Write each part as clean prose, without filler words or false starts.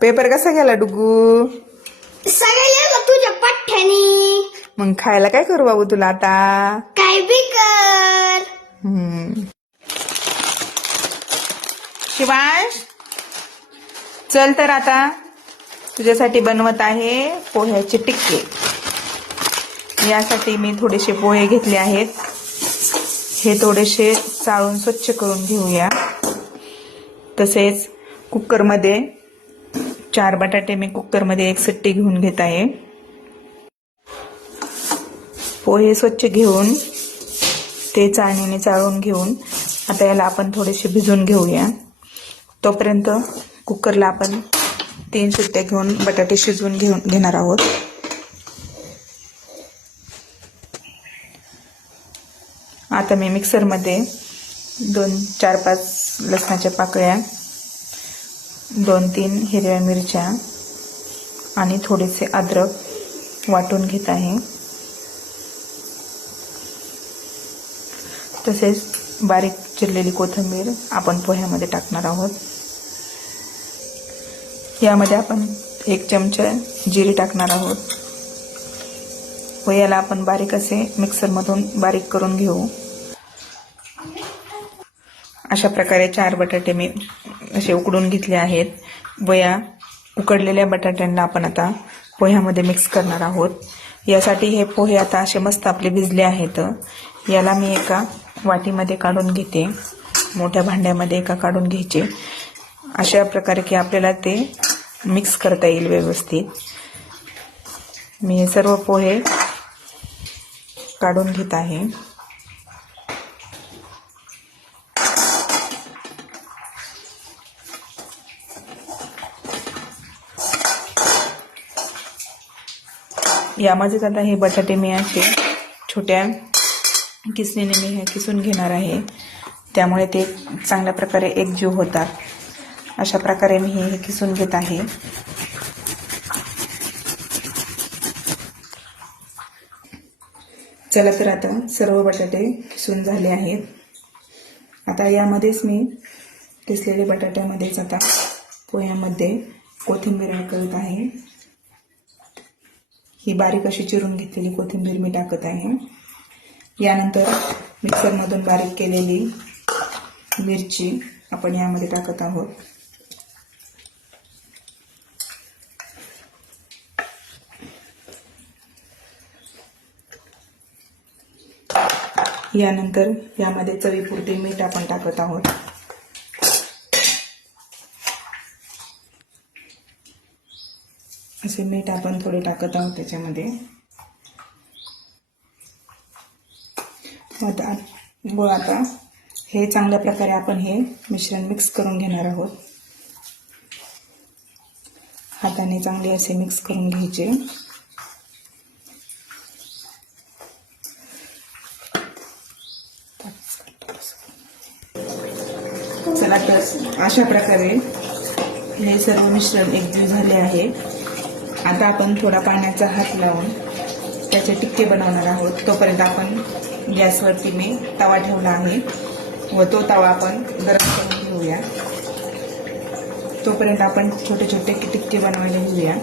Paper कसा गेला डुगू? सगळे तुझ्या पठ्ठ्यानी. मग खायला काय करू बाबू तुला आता? काय बी कर. शिवांश, चल तर आता तुझ्यासाठी बनवत आहे पोह्याचे टिक्के. यासाठी मी थोडेसे पोहे घेतले आहेत. हे थोडेसे चाळून स्वच्छ करून घेऊया. तसेच कुकरमध्ये 4 बटाटे मी कुकरमध्ये एक शिट्टी घेऊन घेत आहे. पोहे स्वच्छ घेऊन ते चाळणीने चाळून घेऊन आता याला आपण थोडेसे भिजवून घेऊया. तोपर्यंत कुकरला आपण 3 शिट्ट्या घेऊन बटाटे शिजवून घेणार आहोत. आता मी मिक्सरमध्ये 4-5 लसणाच्या पाकळ्या, 2-3 हिरव्या मिरच्या आणि थोडेसे अद्रक वाटून घेत आहे. तसेच बारीक चिरलेली कोथिंबीर आपण पोह्यामध्ये टाकणार आहोत. यामध्ये आपण 1 चमचा जिरे टाकणार आहोत व याला आपण बारीक असे मिक्सरमधून बारीक करून घेऊ. अशा प्रकारे 4 बटाटे मी असे उकडून घेतले आहेत व या उकडलेल्या बटाट्यांना आपण आता पोह्यामध्ये मिक्स करणार आहोत. यासाठी हे पोहे आता असे मस्त आपले भिजले आहेत. याला मी एका वाटीमध्ये काढून घेते. मोठ्या भांड्यामध्ये एका काढून घ्यायचे. अशा प्रकारे की आपल्याला ते मिक्स करता येईल व्यवस्थित. मी हे सर्व पोहे काढून घेत आहे. यामध्येच आता हे बटाटे मी असे छोट्या किसणीने मी हे किसून घेणार आहे. त्यामुळे ते चांगल्या प्रकारे एकजीव होतात. अशा प्रकारे मी हे किसून घेत आहे. चला तर आता सर्व बटाटे किसून झाले आहेत. आता यामध्येच मी किसलेले बटाट्यामध्येच आता पोह्यामध्ये कोथिंबीर ऍड करत आहे. ही बारीक अशी चिरून घेतलेली कोथिंबीर मी टाकत आहे. यानंतर मिक्सरमधून बारीक केलेली मिरची आपण यामध्ये टाकत आहोत. यानंतर यामध्ये चवीपुरते मीठ आपण टाकत आहोत. असे मीठ आपण थोडे टाकत आहोत त्याच्यामध्ये. आता हे चांगल्या प्रकारे आपण हे मिश्रण मिक्स करून घेणार आहोत. हाताने चांगले असे मिक्स करून घ्यायचे. चला तर अशा प्रकारे हे सर्व मिश्रण एकजीव झाले आहे. आता आपण थोडा पाण्याचा हात लावून त्याचे टिक्के बनवणार आहोत. तोपर्यंत आपण गॅसवरती मी तवा ठेवला आहे व तो तवा आपण गरम करून घेऊया. तोपर्यंत आपण छोटे छोटे टिक्के बनवायला घेऊया.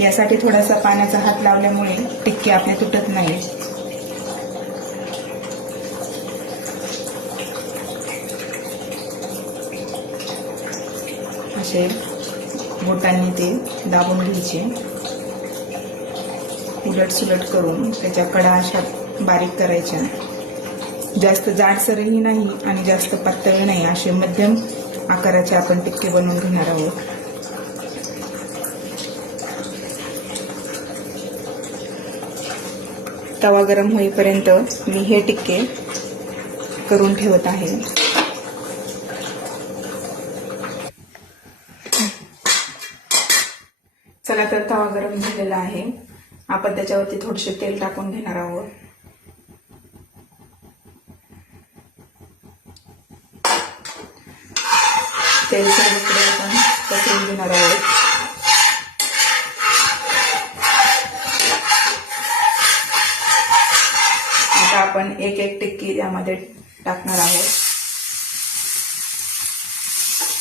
यासाठी थोडासा पाण्याचा हात लावल्यामुळे टिक्के आपले तुटत नाहीत. असे बोटांनी ते दाबून घ्यायचे. उलट सुलट करून त्याच्या कडा अशा बारीक करायच्या. जास्त जाडसरही नाही आणि जास्त पातळ नाही, असे मध्यम आकाराचे आपण टिक्के बनवून घेणार आहोत. तवा गरम होईपर्यंत मी हे टिक्के करून ठेवत आहे. चला तर तवा गरम झालेला आहे. आपण त्याच्यावरती थोडेसे तेल टाकून घेणार आहोत. तेल सर्वकडे आपण पसरवून घेणार आहोत. आता आपण एक एक टिक्की यामध्ये टाकणार आहोत.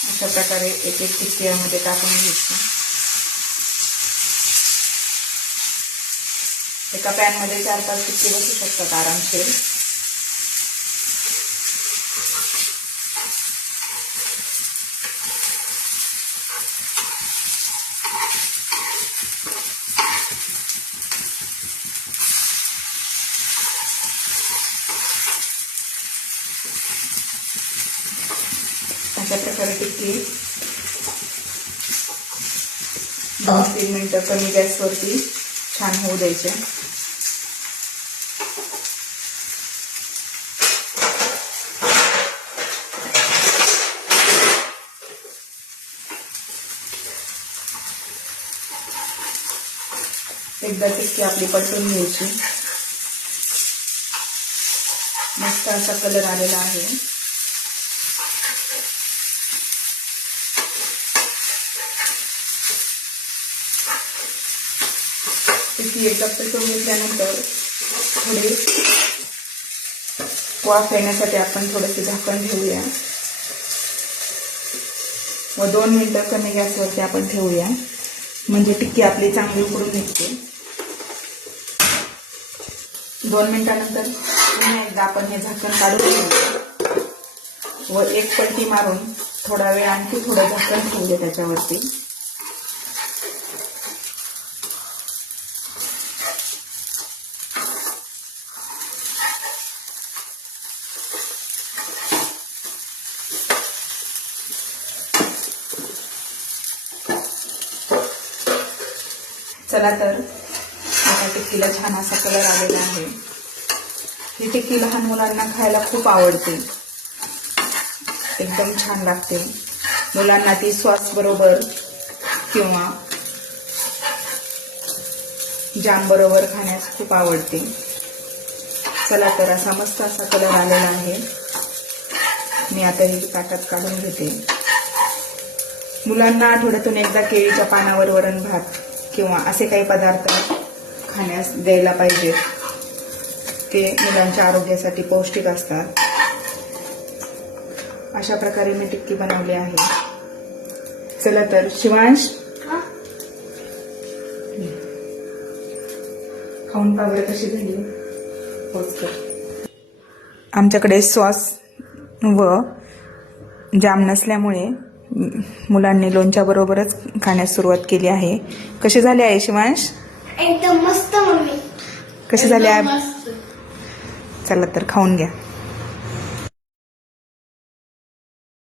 अशा प्रकारे एक एक टिक्की यामध्ये टाकून घ्यायची. एका पॅनमध्ये 4-5 टिक्की बसू शकतात आरामशीर. अशा प्रकारे टिक्की 2-3 मिनिटं कमी गॅसवरती छान होऊ द्यायचे. एकदा टिक्की आपली परतून घ्यायची. मस्त असा कलर आलेला आहे. टिक्की एकदा परतून घेतल्यानंतर थोडी वाफ येण्यासाठी आपण थोडेसे झाकण ठेवूया व 2 मिनिटं कमी गॅसवरती आपण ठेवूया, म्हणजे टिक्की आपली चांगली उकडून निघते. 2 मिनिटानंतर पुन्हा एकदा आपण हे झाकण काढून घेऊया व एक पलटी मारून थोडा वेळ आणखी थोडं झाकण ठेवूया त्याच्यावरती. चला तर आता टिक्कीला छान असा कलर आलेला आहे. ही टिक्की लहान मुलांना खायला खूप आवडते, एकदम छान लागते. मुलांना ती सॉस बरोबर किंवा जाम बरोबर खाण्यास खूप आवडते. चला तर असा मस्त असा कलर आलेला आहे. मी आता ही ताटात काढून घेते. मुलांना आठवड्यातून एकदा केळीच्या पानावर वरण भात किंवा असे काही पदार्थ खाण्यास द्यायला पाहिजे. ते मुलांच्या आरोग्यासाठी पौष्टिक असतात. अशा प्रकारे मी टिक्की बनवली आहे. चला तर शिवांश, खाऊन पहा बरं कशी झाली. आमच्याकडे सॉस व जाम नसल्यामुळे मुलांनी लोणच्या बरोबरच खाण्यास सुरुवात केली आहे. कशी झाली आहे शिवांश? एकदम मस्त मम्मी. कशी झाली आहे? मस्त. चला तर खाऊन घ्या.